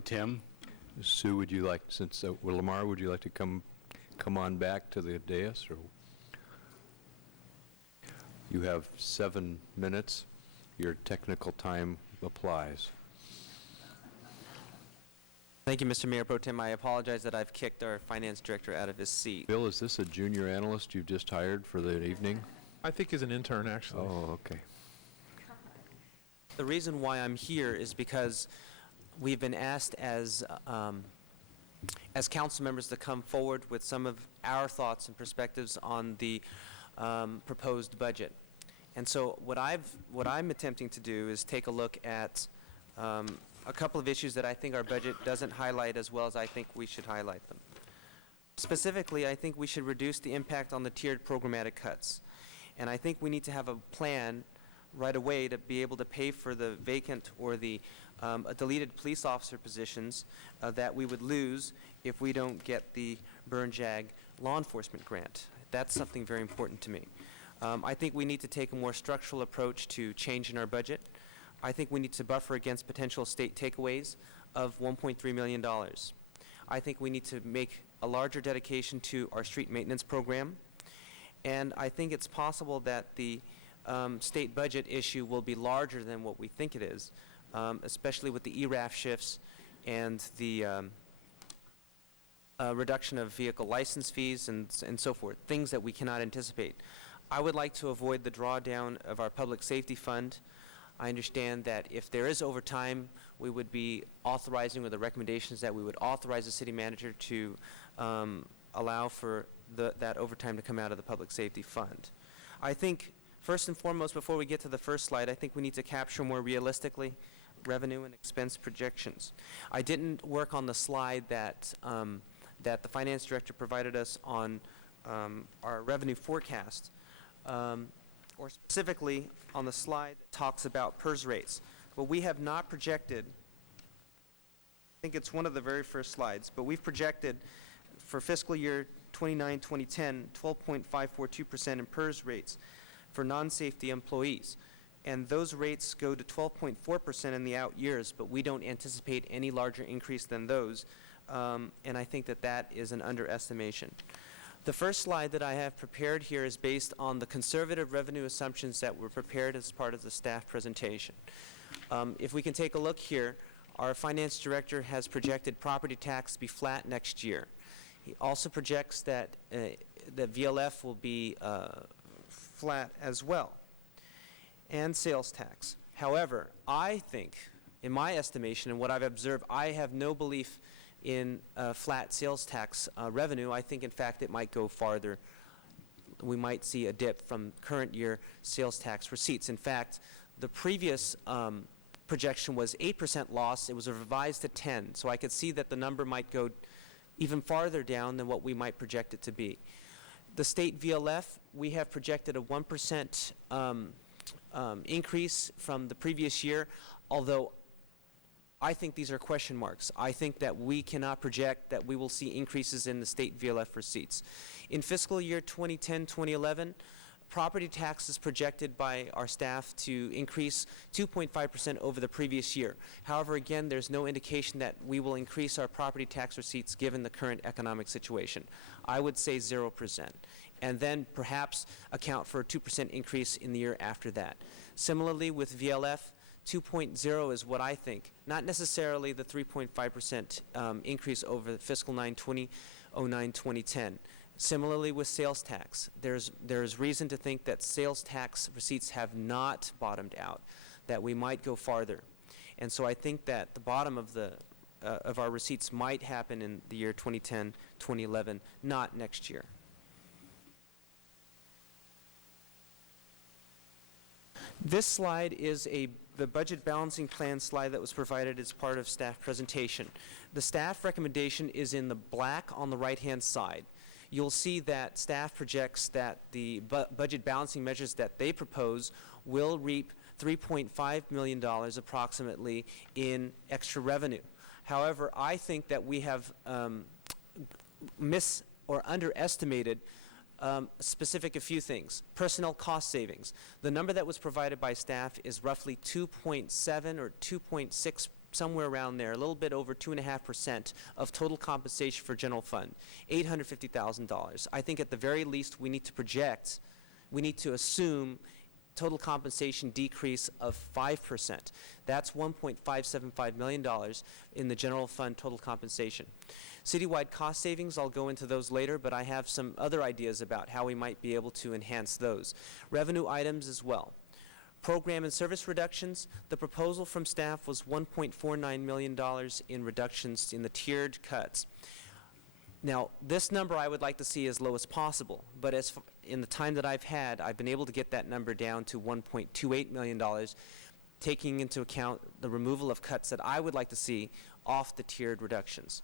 Tem. Sue, would you like, since Lamar, would you like to come on back to the dais? Or you have 7 minutes. Your technical time applies. Thank you, Mr. Mayor Pro Tem. I apologize that I've kicked our finance director out of his seat. Bill, is this a junior analyst you've just hired for the evening? I think he's an intern, actually. Oh, okay. The reason why I'm here is because we've been asked as council members to come forward with some of our thoughts and perspectives on the proposed budget. And so what I'm attempting to do is take a look at a couple of issues that I think our budget doesn't highlight as well as I think we should highlight them. Specifically, I think we should reduce the impact on the tiered programmatic cuts. And I think we need to have a plan right away to be able to pay for the vacant or the deleted police officer positions that we would lose if we don't get the Burn Jag law enforcement grant. That's something very important to me. I think we need to take a more structural approach to changing our budget. I think we need to buffer against potential state takeaways of $1.3 million. I think we need to make a larger dedication to our street maintenance program. And I think it's possible that the state budget issue will be larger than what we think it is, especially with the ERAF shifts and the reduction of vehicle license fees and so forth, things that we cannot anticipate. I would like to avoid the drawdown of our public safety fund. I understand that if there is overtime, we would be authorizing, with the recommendations that we would authorize the city manager to allow for that overtime to come out of the public safety fund. I think, first and foremost, before we get to the first slide, I think we need to capture more realistically revenue and expense projections. I didn't work on the slide that the finance director provided us on our revenue forecast, or specifically on the slide that talks about PERS rates. But we have not projected, I think it's one of the very first slides, but we've projected for fiscal year 2010, 12.542% in PERS rates for non-safety employees. And those rates go to 12.4% in the out years, but we don't anticipate any larger increase than those. And I think that that is an underestimation. The first slide that I have prepared here is based on the conservative revenue assumptions that were prepared as part of the staff presentation. If we can take a look here, our finance director has projected property tax to be flat next year. He also projects that that VLF will be flat as well, and sales tax. However, I think, in my estimation and what I've observed, I have no belief in flat sales tax revenue. I think, in fact, it might go farther. We might see a dip from current year sales tax receipts. In fact, the previous projection was 8% loss. It was revised to 10. So I could see that the number might go even farther down than what we might project it to be. The state VLF, we have projected a 1% increase from the previous year, although I think these are question marks. I think that we cannot project that we will see increases in the state VLF receipts. In fiscal year 2010-2011, property tax is projected by our staff to increase 2.5% over the previous year. However, again, there's no indication that we will increase our property tax receipts given the current economic situation. I would say 0%, and then perhaps account for a 2% increase in the year after that. Similarly, with VLF, 2.0 is what I think, not necessarily the 3.5% increase over the fiscal 2009-2010. Similarly with sales tax, there's reason to think that sales tax receipts have not bottomed out, that we might go farther. And so I think that the bottom of our receipts might happen in the year 2010-2011, not next year. This slide is the budget balancing plan slide that was provided as part of staff presentation. The staff recommendation is in the black on the right-hand side. You'll see that staff projects that the budget balancing measures that they propose will reap $3.5 million approximately in extra revenue. However, I think that we have underestimated a few things. Personnel cost savings. The number that was provided by staff is roughly 2.7 or 2.6 somewhere around there, a little bit over 2.5% of total compensation for general fund, $850,000. I think at the very least we need to assume total compensation decrease of 5%. That's $1.575 million in the general fund total compensation. Citywide cost savings, I'll go into those later, but I have some other ideas about how we might be able to enhance those. Revenue items as well. Program and service reductions, the proposal from staff was $1.49 million in reductions in the tiered cuts. Now, this number I would like to see as low as possible, but in the time that I've had, I've been able to get that number down to $1.28 million, taking into account the removal of cuts that I would like to see off the tiered reductions.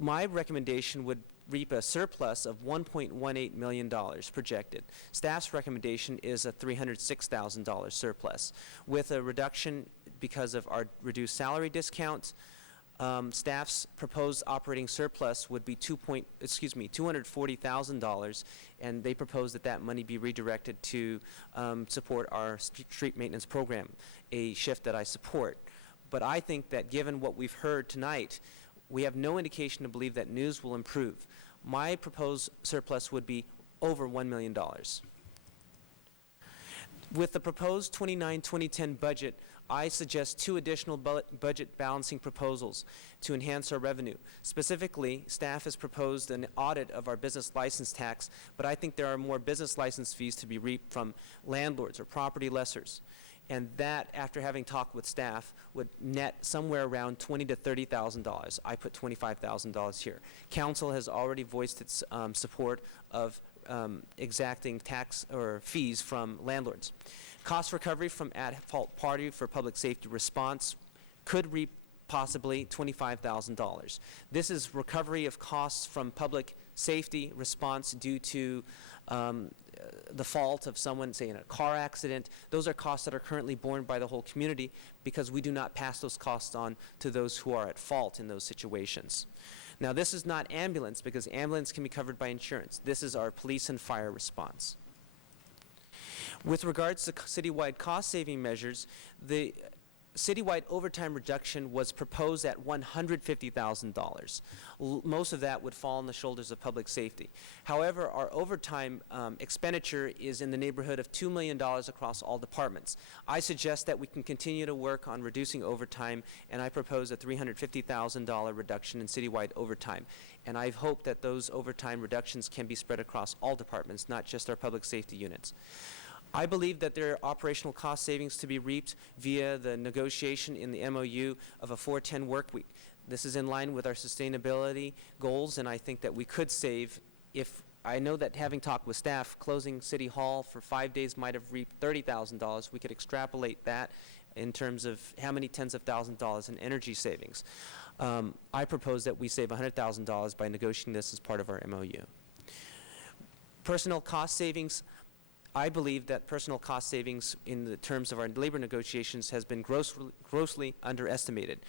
My recommendation would reap a surplus of $1.18 million projected. Staff's recommendation is a $306,000 surplus. With a reduction because of our reduced salary discounts, staff's proposed operating surplus would be $240,000, and they propose that that money be redirected to support our street maintenance program, a shift that I support. But I think that given what we've heard tonight, we have no indication to believe that news will improve. My proposed surplus would be over $1 million. With the proposed 2009-2010 budget, I suggest 2 additional budget balancing proposals to enhance our revenue. Specifically, staff has proposed an audit of our business license tax, but I think there are more business license fees to be reaped from landlords or property lessors. And that, after having talked with staff, would net somewhere around $20,000 to $30,000. I put $25,000 here. Council has already voiced its support of exacting tax or fees from landlords. Cost recovery from at-fault party for public safety response could reap possibly $25,000. This is recovery of costs from public safety response due to the fault of someone, say, in a car accident. Those are costs that are currently borne by the whole community because we do not pass those costs on to those who are at fault in those situations. Now, this is not ambulance because ambulance can be covered by insurance. This is our police and fire response. With regards to citywide cost-saving measures, the citywide overtime reduction was proposed at $150,000. Most of that would fall on the shoulders of public safety. However, our overtime expenditure is in the neighborhood of $2 million across all departments. I suggest that we can continue to work on reducing overtime, and I propose a $350,000 reduction in citywide overtime. And I hope that those overtime reductions can be spread across all departments, not just our public safety units. I believe that there are operational cost savings to be reaped via the negotiation in the MOU of a 410 work week. This is in line with our sustainability goals, and I think that we could save, if I know that having talked with staff, closing City Hall for 5 days might have reaped $30,000. We could extrapolate that in terms of how many tens of thousands of dollars in energy savings. I propose that we save $100,000 by negotiating this as part of our MOU. Personnel cost savings. I believe that personnel cost savings in the terms of our labor negotiations has been grossly underestimated.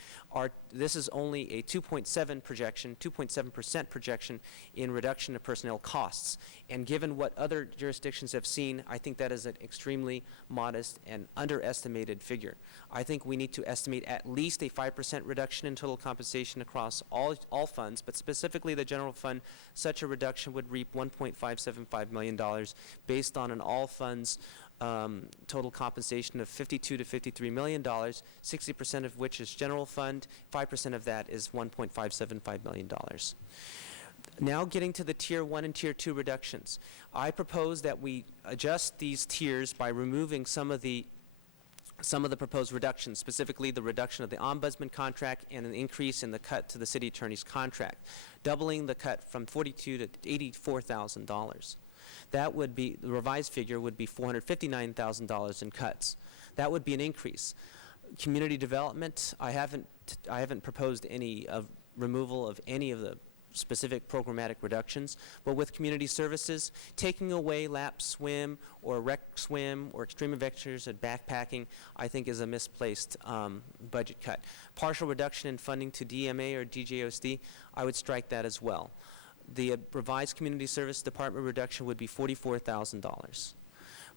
This is only a 2.7% projection in reduction of personnel costs. And given what other jurisdictions have seen, I think that is an extremely modest and underestimated figure. I think we need to estimate at least a 5% reduction in total compensation across all funds, but specifically the general fund. Such a reduction would reap $1.575 million based on an all funds total compensation of $52 to $53 million, 60% of which is general fund, 5% of that is $1.575 million. Now getting to the Tier 1 and Tier 2 reductions. I propose that we adjust these tiers by removing some of the proposed reductions, specifically the reduction of the ombudsman contract and an increase in the cut to the city attorney's contract, doubling the cut from $42,000 to $84,000. That would be, the revised figure would be $459,000 in cuts. That would be an increase. Community development, I haven't proposed any removal of any of the specific programmatic reductions, but with community services, taking away lap swim or rec swim or extreme adventures and backpacking, I think is a misplaced budget cut. Partial reduction in funding to DMA or DJOSD, I would strike that as well. The revised community service department reduction would be $44,000.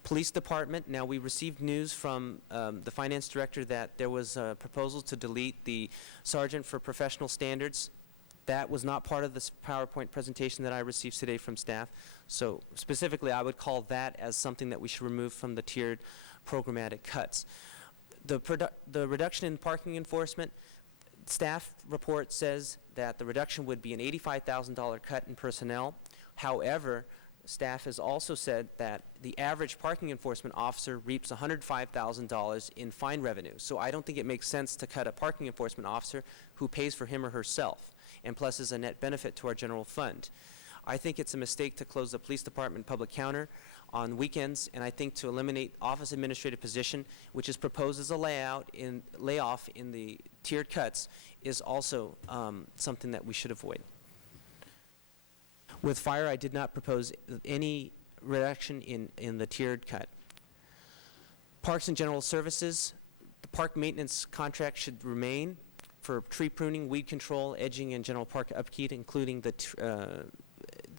Police Department, now we received news from the finance director that there was a proposal to delete the Sergeant for Professional Standards. That was not part of this PowerPoint presentation that I received today from staff. So specifically, I would call that as something that we should remove from the tiered programmatic cuts. The reduction in parking enforcement, staff report says that the reduction would be an $85,000 cut in personnel. However, staff has also said that the average parking enforcement officer reaps $105,000 in fine revenue. So I don't think it makes sense to cut a parking enforcement officer who pays for him or herself and plus is a net benefit to our general fund. I think it's a mistake to close the police department public counter on weekends, and I think to eliminate office administrative position, which is proposed as a layoff in the tiered cuts, is also something that we should avoid. With fire, I did not propose any reduction in the tiered cut. Parks and General Services, the park maintenance contract should remain for tree pruning, weed control, edging, and general park upkeep, including the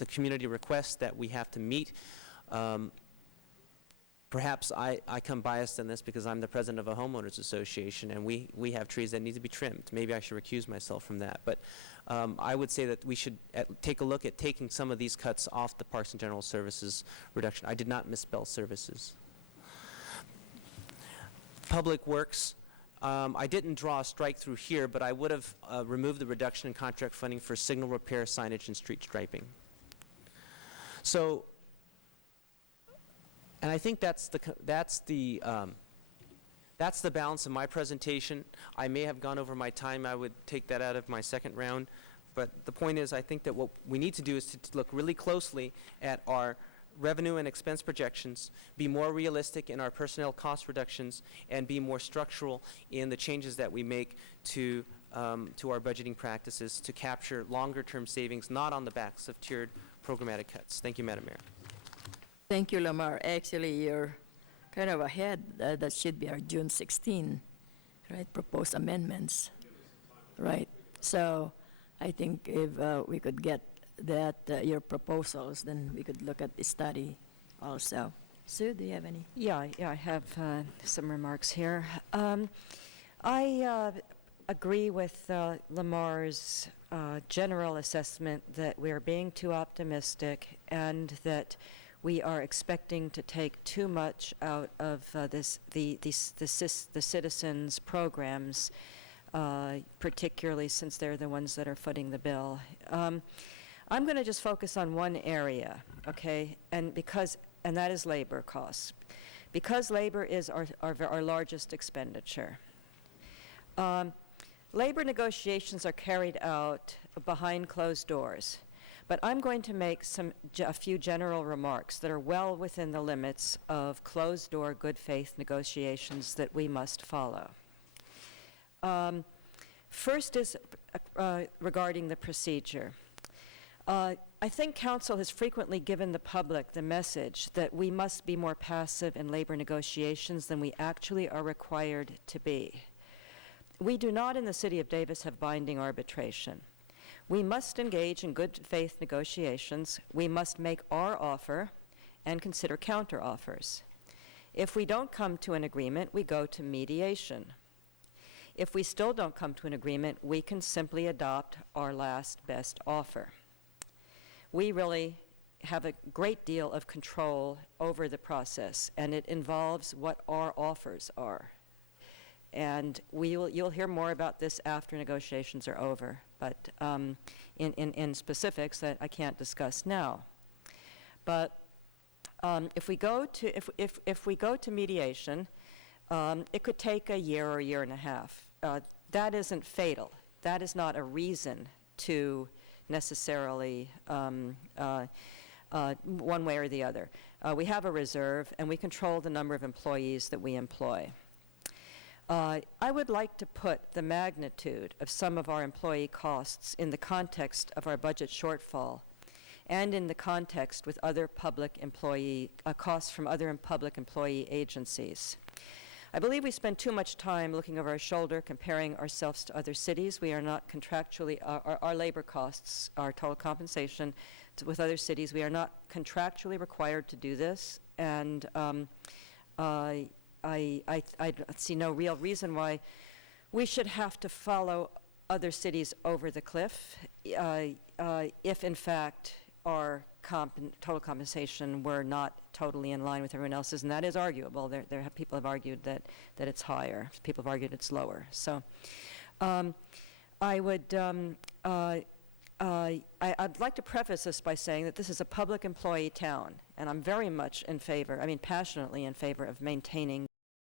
community requests that we have to meet. Perhaps I come biased in this because I'm the president of a homeowners association, and we have trees that need to be trimmed. Maybe I should recuse myself from that. But I would say that we should take a look at taking some of these cuts off the Parks and General Services reduction. I did not misspell services. Public Works, I didn't draw a strike through here, but I would have removed the reduction in contract funding for signal repair, signage, and street striping. So, and I think that's the balance of my presentation. I may have gone over my time. I would take that out of my second round. But the point is, I think that what we need to do is to look really closely at our revenue and expense projections, be more realistic in our personnel cost reductions, and be more structural in the changes that we make to our budgeting practices to capture longer-term savings, not on the backs of tiered programmatic cuts. Thank you, Madam Mayor. Thank you, Lamar. Actually, you're kind of ahead. That should be our June 16, right? Proposed amendments, right? So I think if we could get that, your proposals, then we could look at the study also. Sue, do you have any? Yeah, I have some remarks here. I agree with Lamar's general assessment that we're being too optimistic and that we are expecting to take too much out of the citizens' programs, particularly since they're the ones that are footing the bill. I'm going to just focus on one area, okay, and that is labor costs, because labor is our largest expenditure. Labor negotiations are carried out behind closed doors, but I'm going to make a few general remarks that are well within the limits of closed-door, good-faith negotiations that we must follow. First is regarding the procedure. I think Council has frequently given the public the message that we must be more passive in labor negotiations than we actually are required to be. We do not in the City of Davis have binding arbitration. We must engage in good faith negotiations. We must make our offer and consider counteroffers. If we don't come to an agreement, we go to mediation. If we still don't come to an agreement, we can simply adopt our last best offer. We really have a great deal of control over the process, and it involves what our offers are. And you'll hear more about this after negotiations are over, but in specifics that I can't discuss now. But if we go to mediation, it could take a year or a year and a half. That isn't fatal. That is not a reason to necessarily one way or the other. We have a reserve, and we control the number of employees that we employ. I would like to put the magnitude of some of our employee costs in the context of our budget shortfall and in the context with other public employee costs from other public employee agencies. I believe we spend too much time looking over our shoulder, comparing ourselves to other cities. We are not contractually, our labor costs, our total compensation with other cities, we are not contractually required to do this. And I see no real reason why we should have to follow other cities over the cliff if, in fact, our total compensation were not totally in line with everyone else's, and that is arguable. People have argued that it's higher. People have argued it's lower. So I would, I'd like to preface this by saying that this is a public employee town, and I'm very much in favor, I mean passionately in favor of maintaining